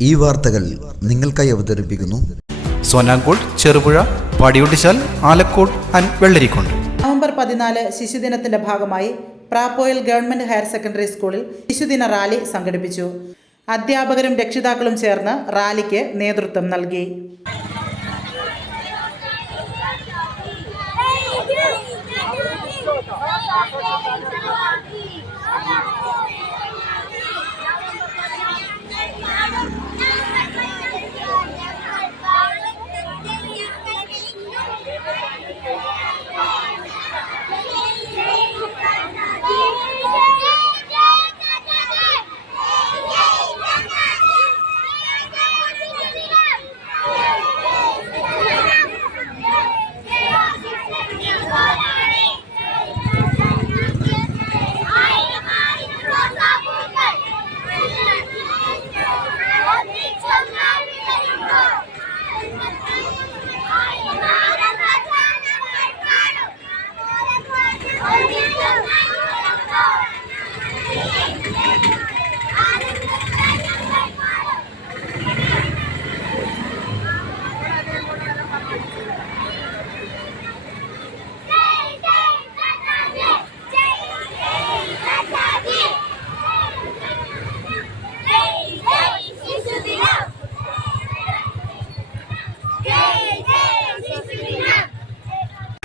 ഈ വാർത്തകൾ നിങ്ങൾക്കായി അവതരിപ്പിക്കുന്നു സോനാങ്കോട് ചെറുപുഴ പാടിയൊട്ടിച്ചാൽ ആലക്കോട് ആൻഡ് വെള്ളരിക്കുണ്ട് നവംബർ പതിനാല് ശിശുദിനത്തിന്റെ ഭാഗമായി പ്രാപ്പോയിൽ ഗവൺമെന്റ് ഹയർ സെക്കൻഡറി സ്കൂളിൽ ശിശുദിന റാലി സംഘടിപ്പിച്ചു അധ്യാപകരും രക്ഷിതാക്കളും ചേർന്ന് റാലിക്ക് നേതൃത്വം നൽകി